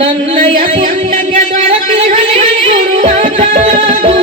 ನನ್ನ ಯಾಕೆ ದೊರಕಿ ಗುರುವ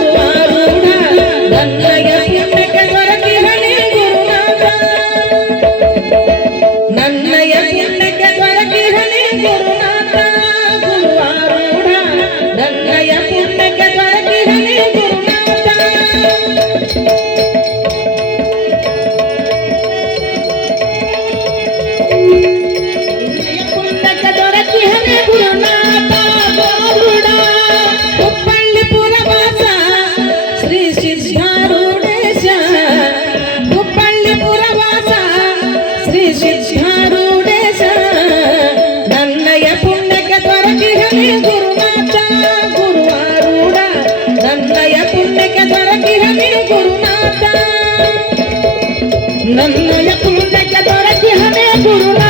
نننه يقلن کي دوري کي همي گورو